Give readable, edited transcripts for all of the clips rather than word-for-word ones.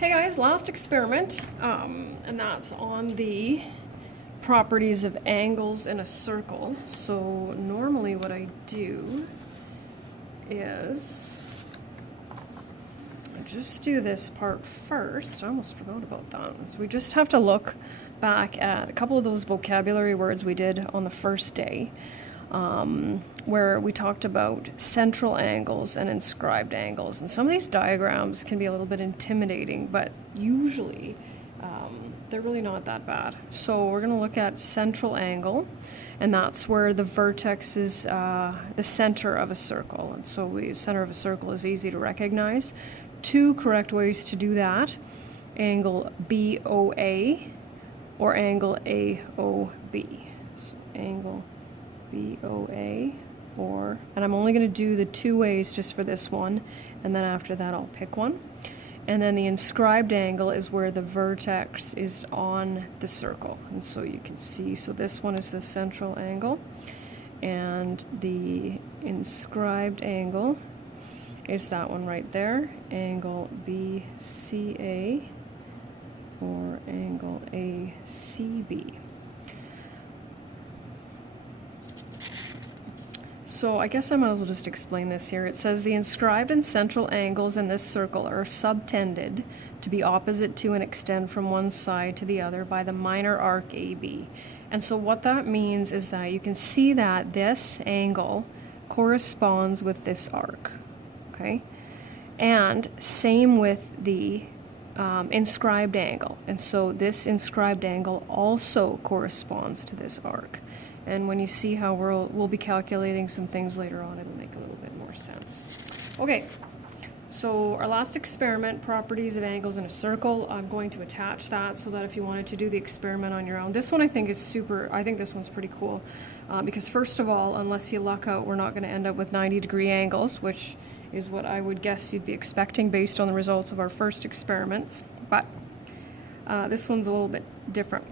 Hey guys, last experiment, and that's on the properties of angles in a circle. So normally what I do is I just do this part first. I almost forgot about that. So we just have to look back at a couple of those vocabulary words we did on the first day, where we talked about central angles and inscribed angles. And some of these diagrams can be a little bit intimidating, but usually they're really not that bad. So we're going to look at central angle, and that's where the vertex is the center of a circle. And so the center of a circle is easy to recognize. Two correct ways to do that: angle BOA or angle AOB. So angle BOA, and I'm only going to do the two ways just for this one, and then after that I'll pick one. And then the inscribed angle is where the vertex is on the circle, and so you can see, so this one is the central angle, and the inscribed angle is that one right there, angle BCA or angle ACB. So I guess I might as well just explain this here. It says the inscribed and central angles in this circle are subtended to be opposite to and extend from one side to the other by the minor arc AB. And so what that means is that you can see that this angle corresponds with this arc, okay? And same with the inscribed angle. And so this inscribed angle also corresponds to this arc. And when you see how we'll be calculating some things later on, it'll make a little bit more sense. Okay, so our last experiment, properties of angles in a circle. I'm going to attach that so that if you wanted to do the experiment on your own. This one I think is super, I think this one's pretty cool. Because first of all, unless you luck out, we're not going to end up with 90-degree angles, which is what I would guess you'd be expecting based on the results of our first experiments. But this one's a little bit different.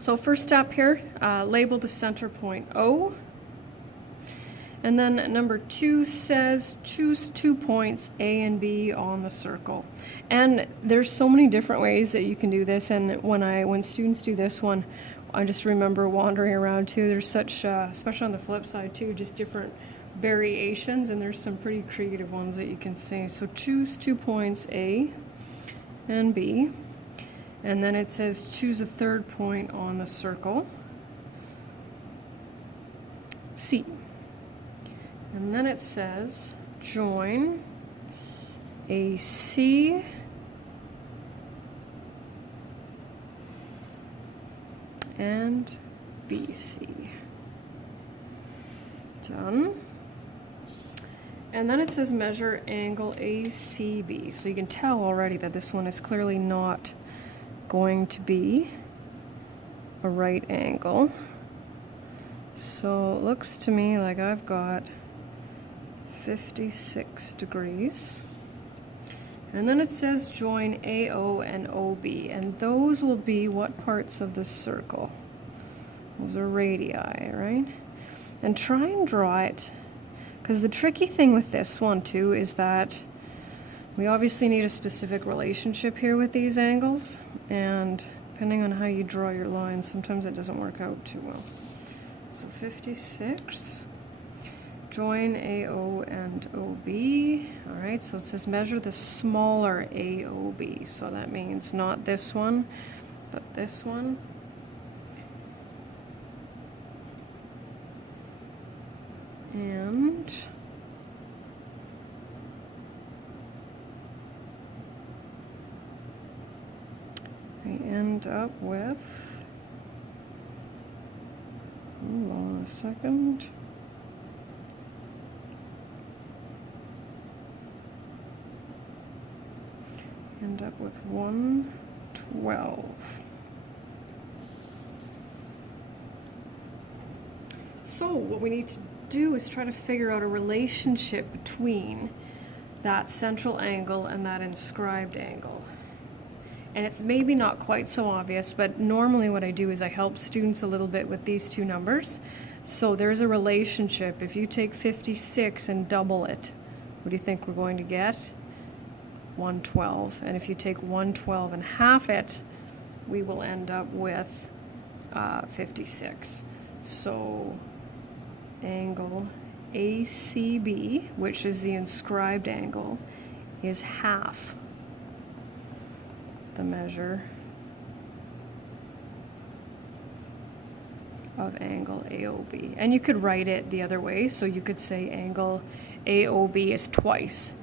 So first step here, label the center point O. And then number 2 says choose 2 points A and B on the circle. And there's so many different ways that you can do this, and when students do this one, I just remember wandering around too. There's such, especially on the flip side too, just different variations, and there's some pretty creative ones that you can see. So choose 2 points A and B. And then it says choose a third point on the circle, C. And then it says join AC and BC. Done. And then it says measure angle ACB. So you can tell already that this one is clearly not going to be a right angle. So it looks to me like I've got 56 degrees. And then it says join AO and OB, and those will be what parts of the circle? Those are radii, right? And try and draw it, because the tricky thing with this one too is that we obviously need a specific relationship here with these angles, and depending on how you draw your lines, sometimes it doesn't work out too well. So 56, join AO and OB. All right, so it says measure the smaller AOB. So that means not this one, but this one. And I end up with, hold on a second. End up with 112. So what we need to do is try to figure out a relationship between that central angle and that inscribed angle. And it's maybe not quite so obvious, but normally what I do is I help students a little bit with these two numbers. So there's a relationship. If you take 56 and double it, what do you think we're going to get? 112. And if you take 112 and half it, we will end up with 56. So angle ACB, which is the inscribed angle, is half the measure of angle AOB. And you could write it the other way, so you could say angle AOB is twice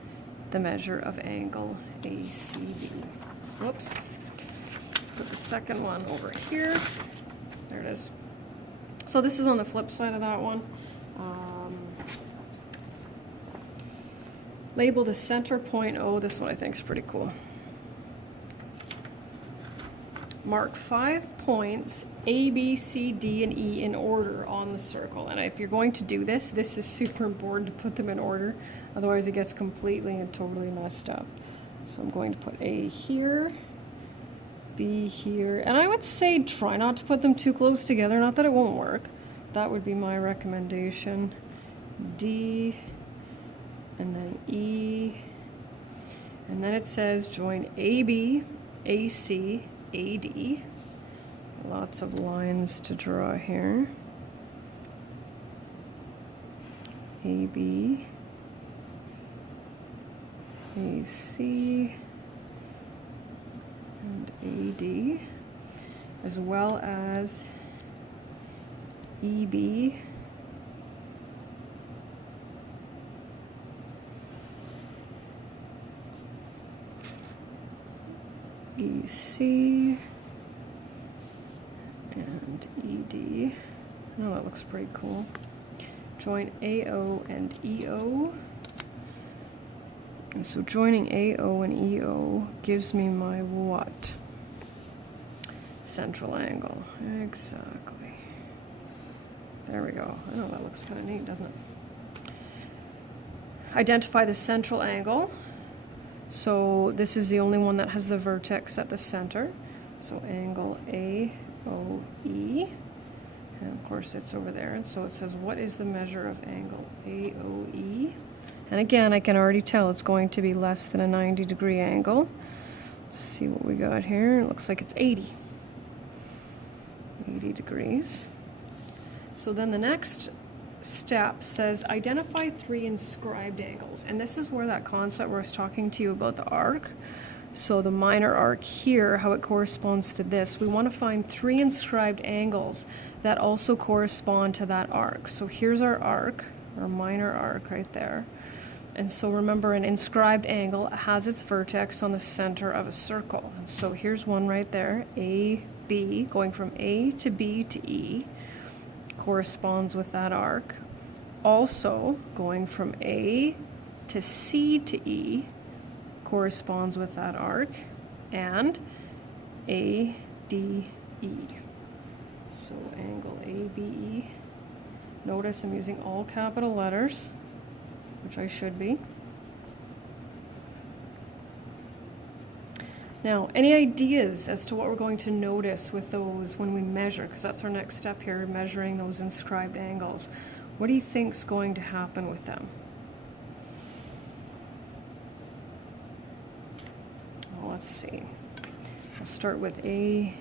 the measure of angle ACB. Whoops. Put the second one over here. There it is. So this is on the flip side of that one. Label the center point O. This one I think is pretty cool. Mark 5 points A, B, C, D, and E in order on the circle. And if you're going to do this, this is super important to put them in order. Otherwise it gets completely and totally messed up. So I'm going to put A here, B here. And I would say try not to put them too close together. Not that it won't work. That would be my recommendation. D, and then E. And then it says join AB, AC, AD. Lots of lines to draw here. AB, AC, and AD, as well as EB, EC, and ED. Oh, that looks pretty cool. Join AO and EO. And so joining AO and EO gives me my what? Central angle. Exactly. There we go. I know that looks kind of neat, doesn't it? Identify the central angle. So this is the only one that has the vertex at the center. So angle AOE. And of course it's over there. And so it says, what is the measure of angle AOE? And again, I can already tell it's going to be less than a 90-degree angle. Let's see what we got here. It looks like it's 80. 80 degrees. So then the next step says identify 3 inscribed angles. And this is where that concept where I was talking to you about the arc. So the minor arc here, how it corresponds to this, we want to find 3 inscribed angles that also correspond to that arc. So here's our arc, our minor arc right there. And so remember, an inscribed angle has its vertex on the center of a circle. And so here's one right there, AB, going from A to B to E, corresponds with that arc. Also, going from A to C to E corresponds with that arc, and ADE. So angle ABE. Notice I'm using all capital letters, which I should be. Now, any ideas as to what we're going to notice with those when we measure? Because that's our next step here, measuring those inscribed angles. What do you think's going to happen with them? Well, let's see. I'll start with A.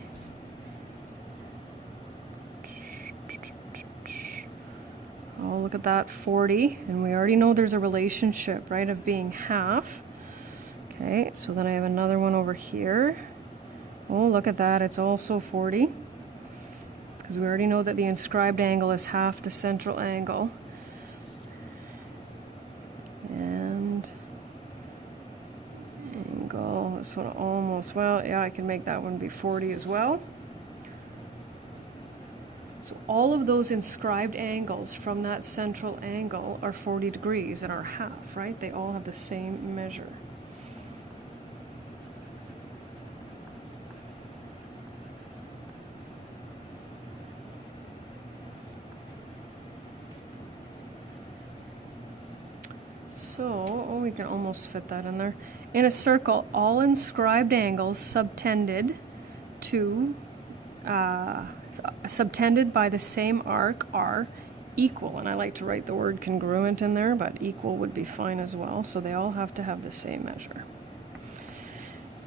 Oh, look at that, 40. And we already know there's a relationship, right, of being half. Okay, so then I have another one over here. Oh, look at that, it's also 40. Because we already know that the inscribed angle is half the central angle. And angle, this one almost, well, yeah, I can make that one be 40 as well. So all of those inscribed angles from that central angle are 40 degrees and are half, right? They all have the same measure. So, oh, we can almost fit that in there. In a circle, all inscribed angles subtended to subtended by the same arc are equal. And I like to write the word congruent in there, but equal would be fine as well. So they all have to have the same measure.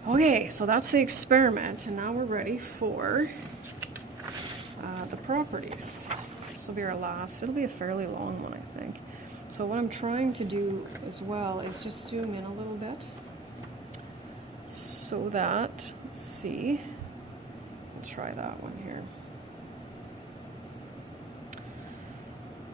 Okay, so that's the experiment, and now we're ready for the properties. This will be our last, it'll be a fairly long one, I think. So what I'm trying to do as well is just zoom in a little bit so that, let's see, let's try that one here.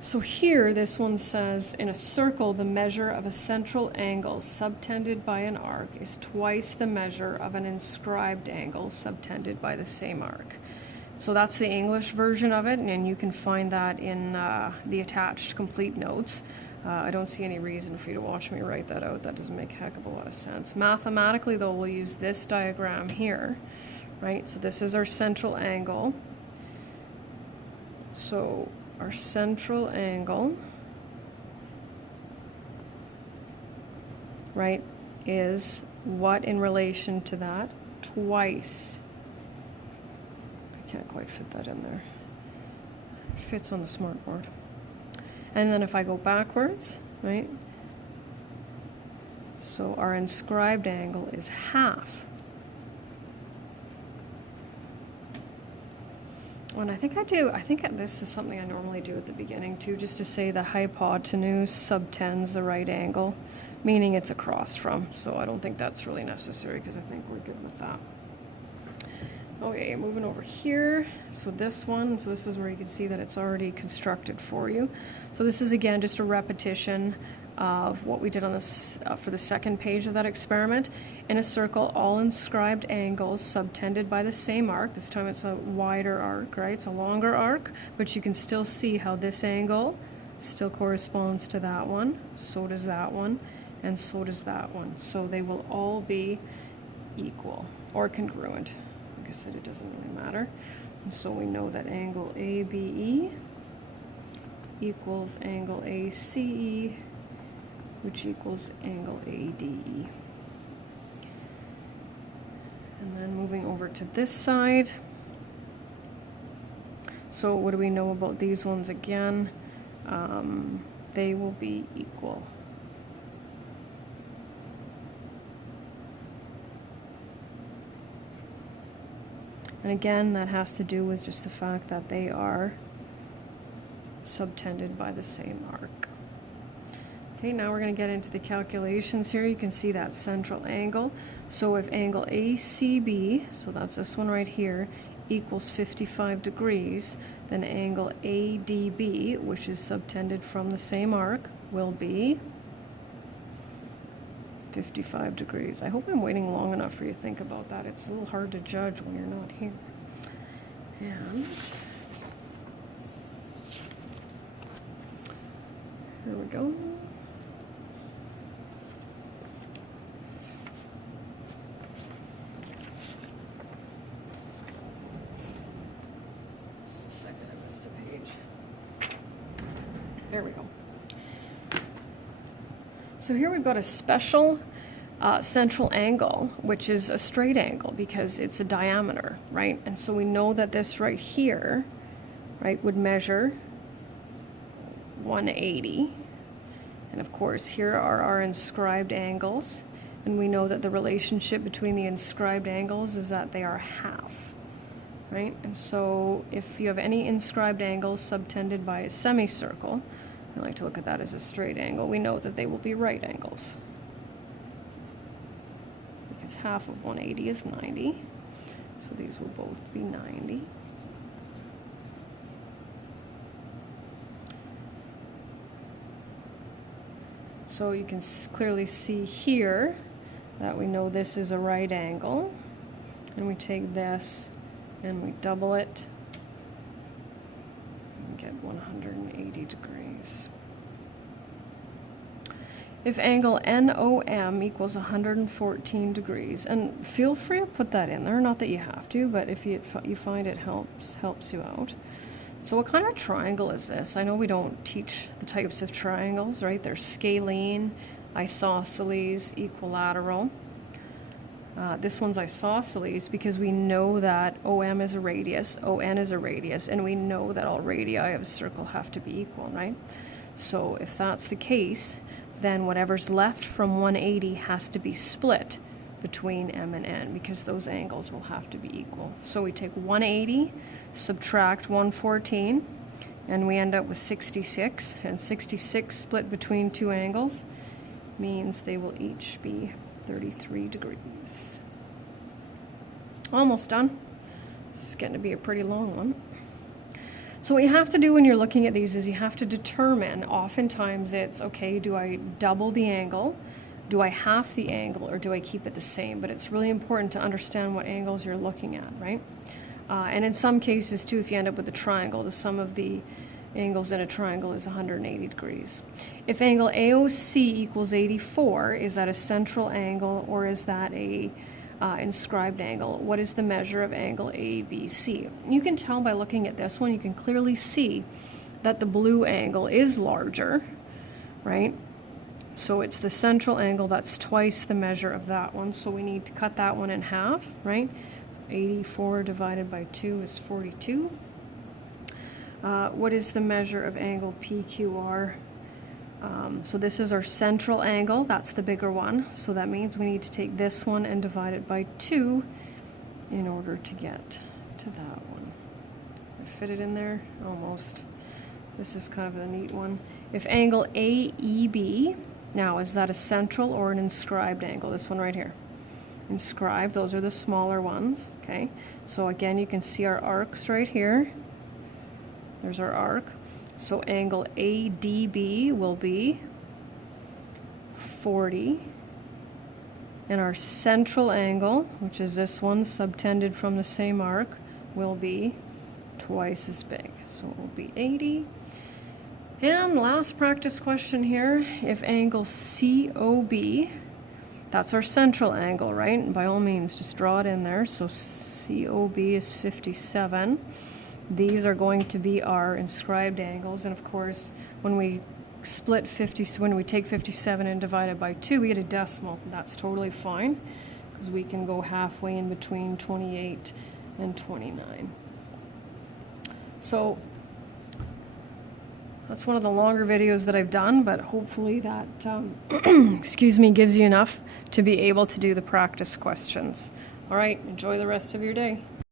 So here, this one says, in a circle, the measure of a central angle subtended by an arc is twice the measure of an inscribed angle subtended by the same arc. So that's the English version of it, and you can find that in the attached complete notes. I don't see any reason for you to watch me write that out. That doesn't make a heck of a lot of sense. Mathematically, though, we'll use this diagram here, right? So this is our central angle. So our central angle, right, is what in relation to that? Twice. I can't quite fit that in there. It fits on the smartboard. And then if I go backwards, right, so our inscribed angle is half. And I think this is something I normally do at the beginning too, just to say the hypotenuse subtends the right angle, meaning it's across from. So I don't think that's really necessary because I think we're good with that. Okay, moving over here. So this one, so this is where you can see that it's already constructed for you. So this is again just a repetition of what we did on this for the second page of that experiment. In a circle, all inscribed angles subtended by the same arc. This time it's a wider arc, right? It's a longer arc, but you can still see how this angle still corresponds to that one. So does that one, and so does that one. So they will all be equal or congruent. Like I said, it doesn't really matter. And so we know that angle ABE equals angle ACE, which equals angle ADE. And then moving over to this side. So what do we know about these ones again? They will be equal. And again, that has to do with just the fact that they are subtended by the same arc. Okay, now we're going to get into the calculations here. You can see that central angle. So if angle ACB, so that's this one right here, equals 55 degrees, then angle ADB, which is subtended from the same arc, will be 55 degrees. I hope I'm waiting long enough for you to think about that. It's a little hard to judge when you're not here. And here we go. Just a second, I missed a page. There we go. So here we've got a special central angle, which is a straight angle because it's a diameter, right? And so we know that this right here, right, would measure 180. And of course, here are our inscribed angles. And we know that the relationship between the inscribed angles is that they are half, right? And so if you have any inscribed angles subtended by a semicircle, I like to look at that as a straight angle, we know that they will be right angles. Because half of 180 is 90, so these will both be 90. So you can clearly see here that we know this is a right angle, and we take this and we double it and get 180 degrees. If angle NOM equals 114 degrees, and feel free to put that in there, not that you have to, but if you find it helps you out. So what kind of triangle is this? I know we don't teach the types of triangles, right? They're scalene, isosceles, equilateral. This one's isosceles because we know that OM is a radius, ON is a radius, and we know that all radii of a circle have to be equal, right? So if that's the case, then whatever's left from 180 has to be split between M and N, because those angles will have to be equal. So we take 180, subtract 114, and we end up with 66. And 66 split between two angles means they will each be 33 degrees. Almost done. This is getting to be a pretty long one. So what you have to do when you're looking at these is you have to determine, oftentimes it's, okay, do I double the angle? Do I half the angle, or do I keep it the same? But it's really important to understand what angles you're looking at, right? And in some cases too, if you end up with a triangle, the sum of the angles in a triangle is 180 degrees. If angle AOC equals 84, is that a central angle or is that a inscribed angle? What is the measure of angle ABC? You can tell by looking at this one, you can clearly see that the blue angle is larger, right? So it's the central angle that's twice the measure of that one. So we need to cut that one in half, right? 84 divided by 2 is 42. What is the measure of angle PQR? So this is our central angle, that's the bigger one. So that means we need to take this one and divide it by 2 in order to get to that one. I fit it in there? Almost. This is kind of a neat one. If angle AEB, now is that a central or an inscribed angle? This one right here. Inscribed, those are the smaller ones, okay? So again, you can see our arcs right here. There's our arc. So angle ADB will be 40. And our central angle, which is this one subtended from the same arc, will be twice as big. So it will be 80. And last practice question here, if angle COB, that's our central angle, right? And by all means, just draw it in there. So COB is 57. These are going to be our inscribed angles. And of course, when we split 50, when we take 57 and divide it by 2, we get a decimal. That's totally fine, because we can go halfway in between 28 and 29. So that's one of the longer videos that I've done, but hopefully that, excuse me, gives you enough to be able to do the practice questions. All right, enjoy the rest of your day.